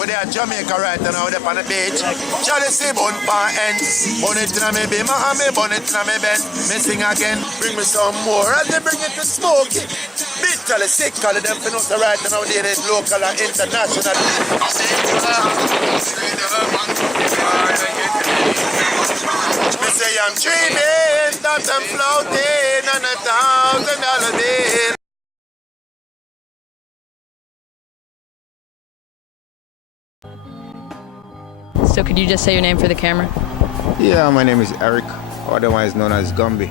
We're there at Jamaica right now, we're on the beach. Charlie see bun pan end. Bun it in me bima and me bun it in me bend. Me sing again, bring me some more. As they bring it to smoke it. Beat Charlie sick, call them for not right now. They is local and international. Me say I'm dreaming that I'm floating on $1,000 bill. So could you just say your name for the camera? Yeah, my name is Eric, otherwise known as Gumby.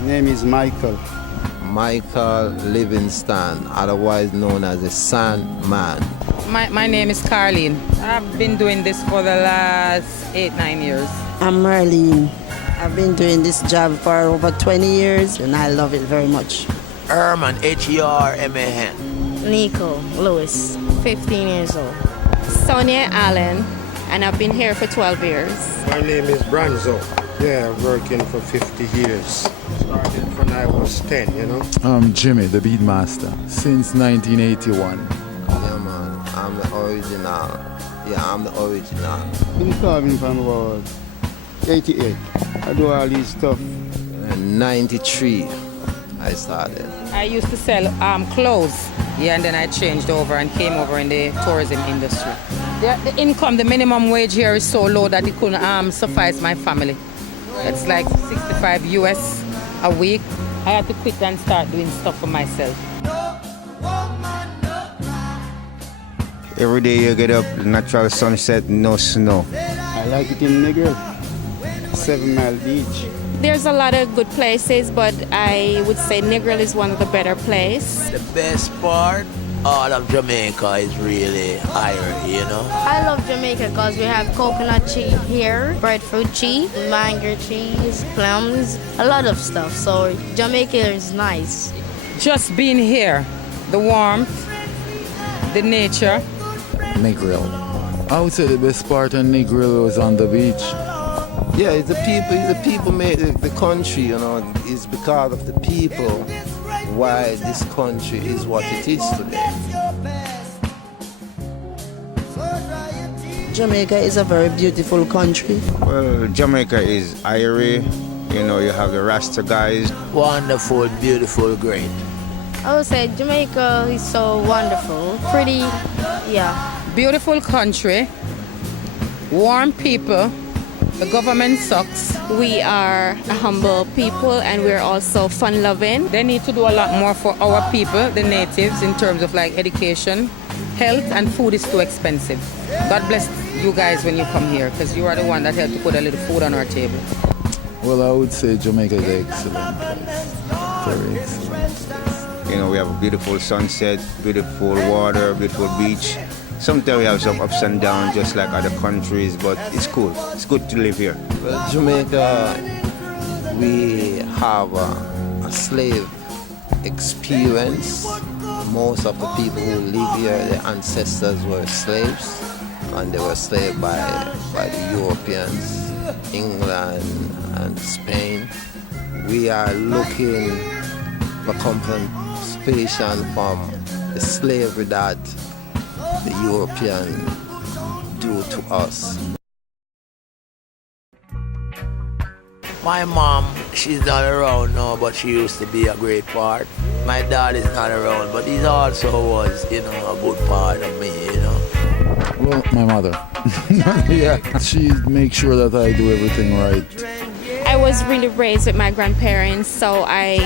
My name is Michael. Michael Livingston, otherwise known as the Sandman. My name is Carleen. I've been doing this for the last 8-9 years. I'm Marlene. I've been doing this job for over 20 years and I love it very much. Herman, Herman. Nico Lewis, 15 years old. Sonia Allen, and I've been here for 12 years. My name is Branzo. Yeah, I'm working for 50 years. Started when I was 10, you know. I'm Jimmy, the Beatmaster, since 1981. Yeah, man, I'm the original. Yeah, I'm the original. Been coming from about 88. I do all these stuff. In 93, I started. I used to sell clothes. Yeah, and then I changed over and came over in the tourism industry. The income, the minimum wage here is so low that it couldn't suffice my family. It's like 65 US a week. I had to quit and start doing stuff for myself. Every day you get up, natural sunset, no snow. I like it in Negril, 7 Mile Beach. There's a lot of good places, but I would say Negril is one of the better places. The best part, all of Jamaica is really iron, you know. I love Jamaica because we have coconut cheese here, breadfruit cheese, mango cheese, plums, a lot of stuff. So Jamaica is nice. Just being here, the warmth, the nature. Negril. I would say the best part of Negril was on the beach. Yeah, it's the people made the country, you know. It's because of the people why this country is what it is today. Jamaica is a very beautiful country. Well, Jamaica is Irie. You know, you have the Rasta guys. Wonderful, beautiful, great. I would say Jamaica is so wonderful, pretty, yeah. Beautiful country, warm people, the government sucks. We are a humble people and we're also fun-loving. They need to do a lot more for our people, the natives, in terms of like education, health, and food is too expensive. God bless you guys when you come here, because you are the one that helped to put a little food on our table. Well, I would say Jamaica is an excellent place. Very excellent. You know, we have a beautiful sunset, beautiful water, beautiful beach. Sometimes we have some ups and downs just like other countries, but it's cool. It's good to live here. Well, Jamaica, we have a slave experience. Most of the people who live here, their ancestors were slaves, and they were enslaved by the Europeans, England and Spain. We are looking for compensation from the slavery that the European do to us. My mom, she's not around now, but she used to be a great part. My dad is not around, but he also was, you know, a good part of me, you know. Well, my mother. Yeah, she makes sure that I do everything right. I was really raised with my grandparents, so I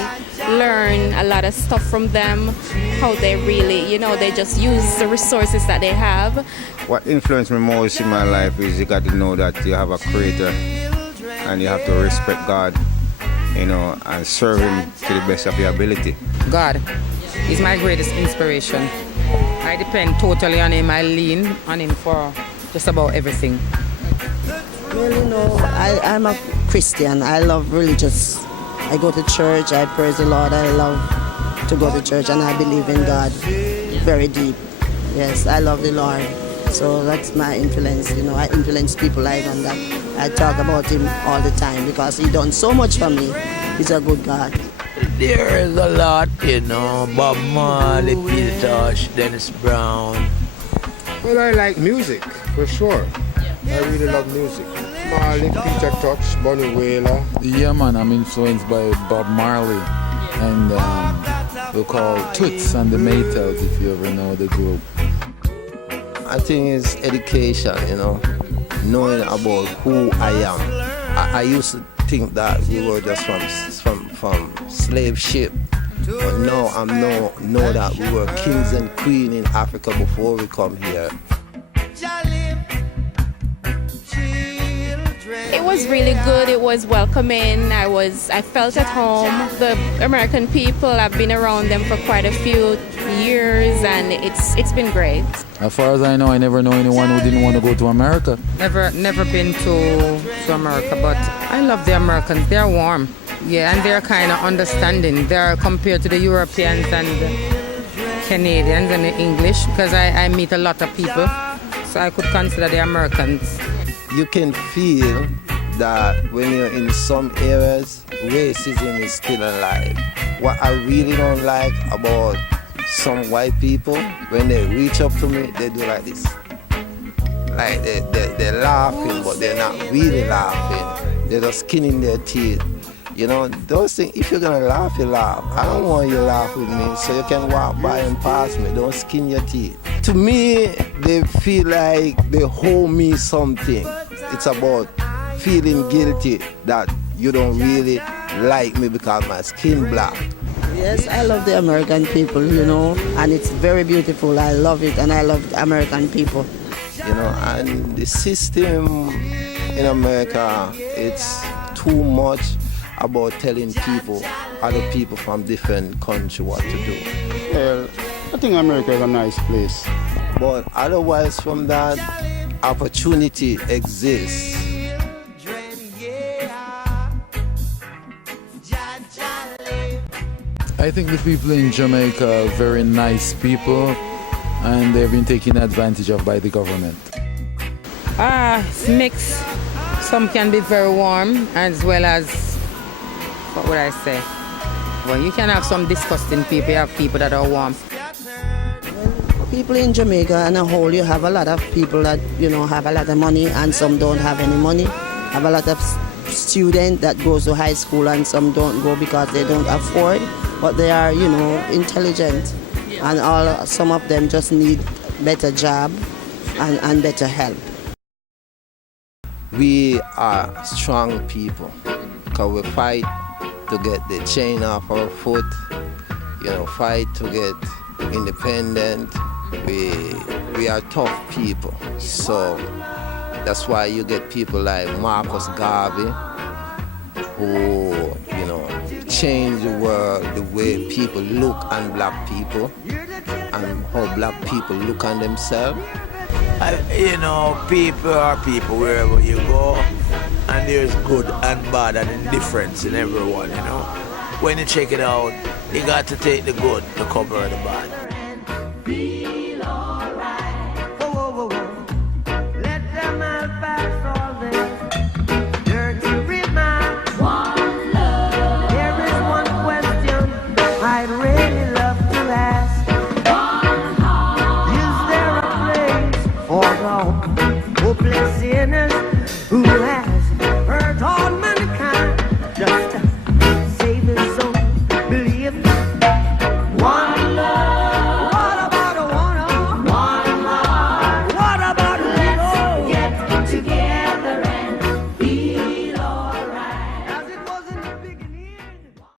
learn a lot of stuff from them, how they really, you know, they just use the resources that they have. What influenced me most in my life is you got to know that you have a creator and you have to respect God, you know, and serve Him to the best of your ability. God is my greatest inspiration. I depend totally on Him. I lean on Him for just about everything. Well, you know, I'm a Christian. I love religious. I go to church, I praise the Lord. I love to go to church and I believe in God very deep. Yes, I love the Lord. So that's my influence, you know. I influence people like that. I talk about Him all the time because He done so much for me. He's a good God. There is a lot, you know. Bob Marley, Peter Tosh, Dennis Brown, Well, I like music, for sure. I really love music. Marley, Peter Tosh, Bunny Wailer. Yeah, man, I'm influenced by Bob Marley and we call Toots and the Maytals, if you ever know the group. I think it's education, you know, knowing about who I am. I used to think that we were just from slave ship, but now I know that we were kings and queens in Africa before we come here. It was really good. It was welcoming. I felt at home. The American people, I've been around them for quite a few years, and it's been great. As far as I know, I never know anyone who didn't want to go to America. Never been to America, but I love the Americans. They're warm. Yeah, and they're kind of understanding. They're compared to the Europeans and the Canadians and the English, because I meet a lot of people. So I could consider the Americans. You can feel that when you're in some areas, racism is still alive. What I really don't like about some white people, when they reach up to me, they do like this. Like they're laughing, but they're not really laughing. They're just skinning their teeth. You know, those things, if you're gonna laugh, you laugh. I don't want you to laugh with me, so you can walk by and pass me. Don't skin your teeth. To me, they feel like they owe me something. It's about feeling guilty that you don't really like me because my skin black. Yes, I love the American people, you know, and it's very beautiful. I love it, and I love American people. You know, and the system in America, it's too much about telling people, other people from different countries what to do. Well, I think America is a nice place. But otherwise from that, opportunity exists. I think the people in Jamaica are very nice people, and they've been taken advantage of by the government. It's mixed. Some can be very warm, as well as, what would I say? Well, you can have some disgusting people. You have people that are warm. People in Jamaica, on a whole, you have a lot of people that, you know, have a lot of money, and some don't have any money. Have a lot of students that goes to high school, and some don't go because they don't afford, but they are, you know, intelligent. And some of them just need better job and better help. We are strong people because we fight to get the chain off our foot, you know, fight to get independent. We are tough people. So that's why you get people like Marcus Garvey, who, you know, change the world, the way people look on black people and how black people look on themselves. You know, people are people wherever you go, and there's good and bad and indifference in everyone, you know. When you check it out, you got to take the good to cover the bad.